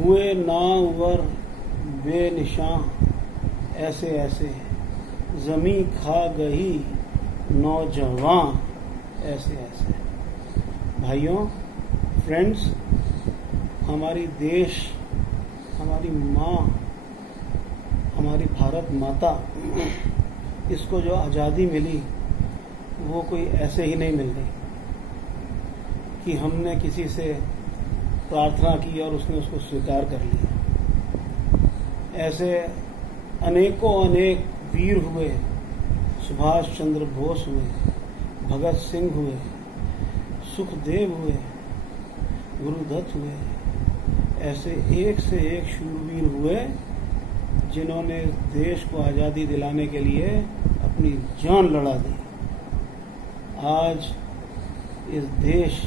हुए नावर बेनिशां ऐसे ऐसे, जमी खा गई नौजवान ऐसे ऐसे। भाइयों, फ्रेंड्स, हमारी देश, हमारी माँ, हमारी भारत माता, इसको जो आज़ादी मिली वो कोई ऐसे ही नहीं मिल गई कि हमने किसी से प्रार्थना की और उसने उसको स्वीकार कर लिया। ऐसे अनेकों अनेक वीर हुए, सुभाष चंद्र बोस हुए, भगत सिंह हुए, सुखदेव हुए, गुरुदत्त हुए, ऐसे एक से एक शूरवीर हुए जिन्होंने देश को आज़ादी दिलाने के लिए अपनी जान लड़ा दी। आज इस देश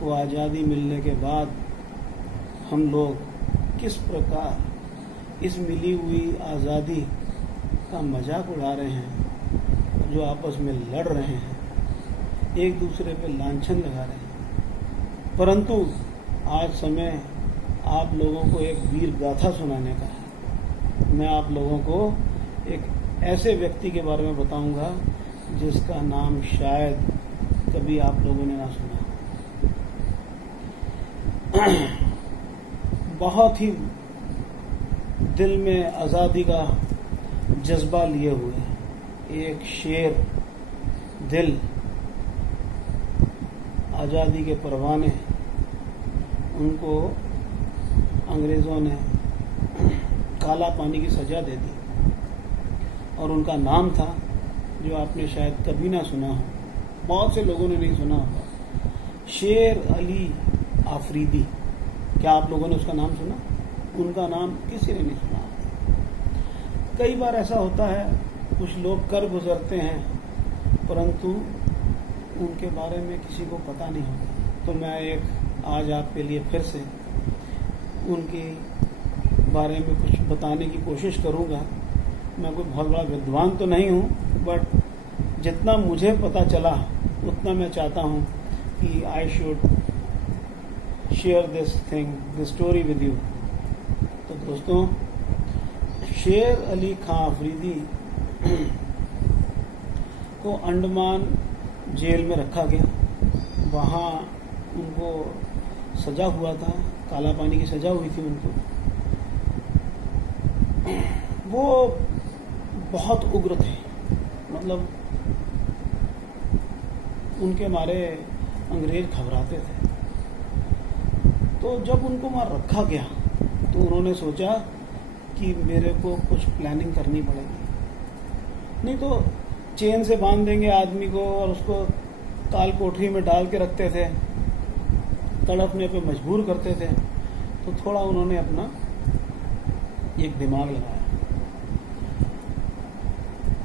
को आज़ादी मिलने के बाद हम लोग किस प्रकार इस मिली हुई आज़ादी का मजाक उड़ा रहे हैं, जो आपस में लड़ रहे हैं, एक दूसरे पे लांछन लगा रहे हैं। परंतु आज समय आप लोगों को एक वीर गाथा सुनाने का है। मैं आप लोगों को एक ऐसे व्यक्ति के बारे में बताऊंगा जिसका नाम शायद कभी आप लोगों ने ना सुना। बहुत ही दिल में आज़ादी का जज्बा लिए हुए एक शेर दिल, आज़ादी के परवाने, उनको अंग्रेज़ों ने काला पानी की सजा दे दी और उनका नाम था, जो आपने शायद कभी ना सुना हो, बहुत से लोगों ने नहीं सुना होगा, शेर अली आफरीदी। क्या आप लोगों ने उसका नाम सुना? उनका नाम किसी ने नहीं सुना। कई बार ऐसा होता है, कुछ लोग कर गुजरते हैं परंतु उनके बारे में किसी को पता नहीं होता। तो मैं आज आपके लिए फिर से उनके बारे में कुछ बताने की कोशिश करूंगा। मैं कोई बहुत बड़ा विद्वान तो नहीं हूं, बट जितना मुझे पता चला उतना मैं चाहता हूं कि I should share this story with you. तो दोस्तों, शेर अली खां अफरीदी को अंडमान जेल में रखा गया। वहां उनको सजा हुआ था, काला पानी की सजा हुई थी उनको। वो बहुत उग्र थे, मतलब उनके मारे अंग्रेज घबराते थे। तो जब उनको वहां रखा गया तो उन्होंने सोचा कि मेरे को कुछ प्लानिंग करनी पड़ेगी, नहीं तो चेन से बांध देंगे आदमी को और उसको काल कोठरी में डाल के रखते थे, तड़पने पे मजबूर करते थे। तो थोड़ा उन्होंने अपना एक दिमाग लगाया।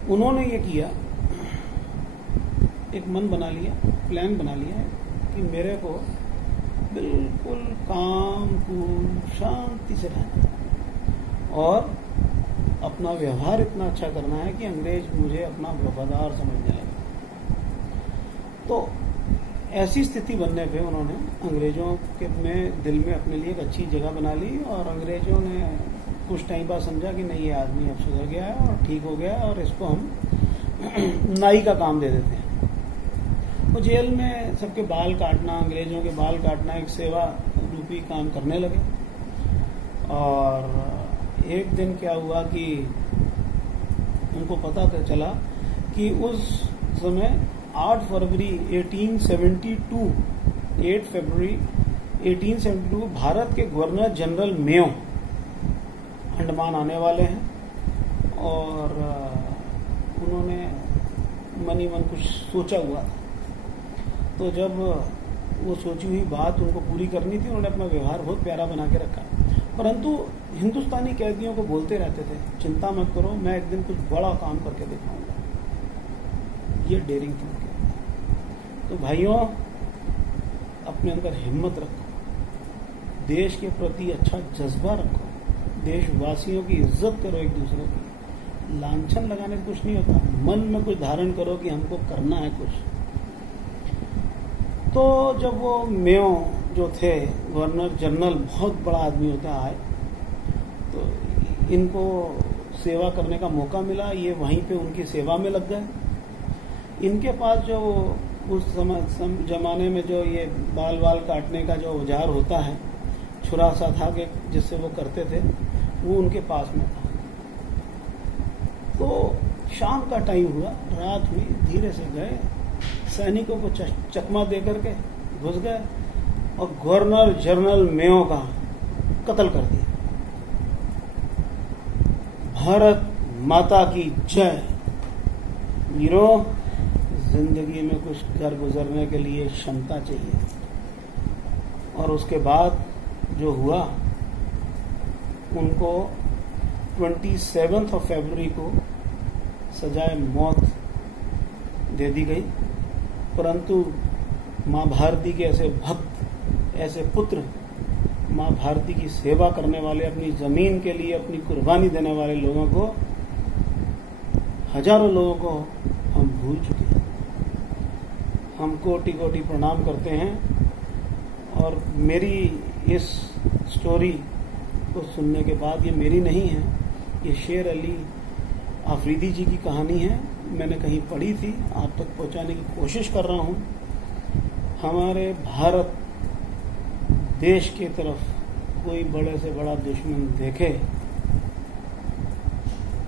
उन्होंने ये किया, एक मन बना लिया, प्लान बना लिया कि मेरे को बिल्कुल काम कूल शांति से रहना है और अपना व्यवहार इतना अच्छा करना है कि अंग्रेज मुझे अपना वफादार समझने लगे। तो ऐसी स्थिति बनने पे उन्होंने अंग्रेजों के में दिल में अपने लिए एक अच्छी जगह बना ली और अंग्रेजों ने कुछ टाइम बाद समझा कि नहीं, ये आदमी अब सुधर गया है और ठीक हो गया है और इसको हम नाई का काम दे देते हैं। वो जेल में सबके बाल काटना, अंग्रेजों के बाल काटना एक सेवा रूपी काम करने लगे। और एक दिन क्या हुआ कि उनको पता चला कि उस समय 8 फरवरी 1872 भारत के गवर्नर जनरल मेयो अंडमान आने वाले हैं और उन्होंने मन ही मन कुछ सोचा हुआ था। तो जब वो सोची हुई बात उनको पूरी करनी थी, उन्होंने अपना व्यवहार बहुत प्यारा बना के रखा। परंतु हिंदुस्तानी कैदियों को बोलते रहते थे, चिंता मत करो, मैं एक दिन कुछ बड़ा काम करके दिखाऊंगा। ये डेयरिंग थिंकिंग। तो भाइयों, अपने अंदर हिम्मत रखो, देश के प्रति अच्छा जज्बा रखो, देशवासियों की इज्जत करो, एक दूसरे की लांछन लगाने से कुछ नहीं होता। मन में कुछ धारण करो कि हमको करना है कुछ। तो जब वो मेयो जो थे गवर्नर जनरल, बहुत बड़ा आदमी होता है, तो इनको सेवा करने का मौका मिला, ये वहीं पे उनकी सेवा में लग गए। इनके पास जो उस जमाने में जो ये बाल काटने का जो औजार होता है, छुरा सा था कि जिससे वो करते थे, वो उनके पास में था। तो शाम का टाइम हुआ, रात हुई, धीरे से गए, सैनिकों को चकमा दे करके घुस गए और गवर्नर जनरल मेयो का कत्ल कर दिया। भारत माता की जय। वीरों, जिंदगी में कुछ कर गुजरने के लिए क्षमता चाहिए। और उसके बाद जो हुआ, उनको 27 फरवरी को सजाए मौत दे दी गई। परंतु मां भारती के ऐसे भक्त, ऐसे पुत्र, मां भारती की सेवा करने वाले, अपनी जमीन के लिए अपनी कुर्बानी देने वाले लोगों को, हजारों लोगों को हम भूल चुके हैं। हम कोटि कोटि प्रणाम करते हैं। और मेरी इस स्टोरी को सुनने के बाद, ये मेरी नहीं है, ये शेर अली आफरीदी जी की कहानी है। मैंने कहीं पढ़ी थी, आप तक पहुंचाने की कोशिश कर रहा हूं। हमारे भारत देश की तरफ कोई बड़े से बड़ा दुश्मन देखे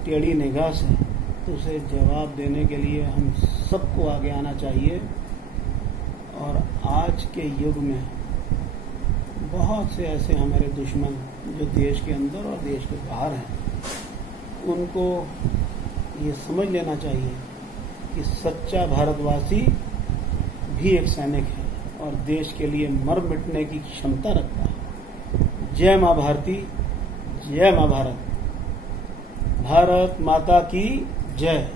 टेढ़ी निगाह से, तो उसे जवाब देने के लिए हम सबको आगे आना चाहिए। और आज के युग में बहुत से ऐसे हमारे दुश्मन जो देश के अंदर और देश के बाहर हैं, उनको ये समझ लेना चाहिए कि सच्चा भारतवासी भी एक सैनिक है और देश के लिए मर मिटने की क्षमता रखता है। जय मां भारती, जय मां भारत। भारत माता की जय।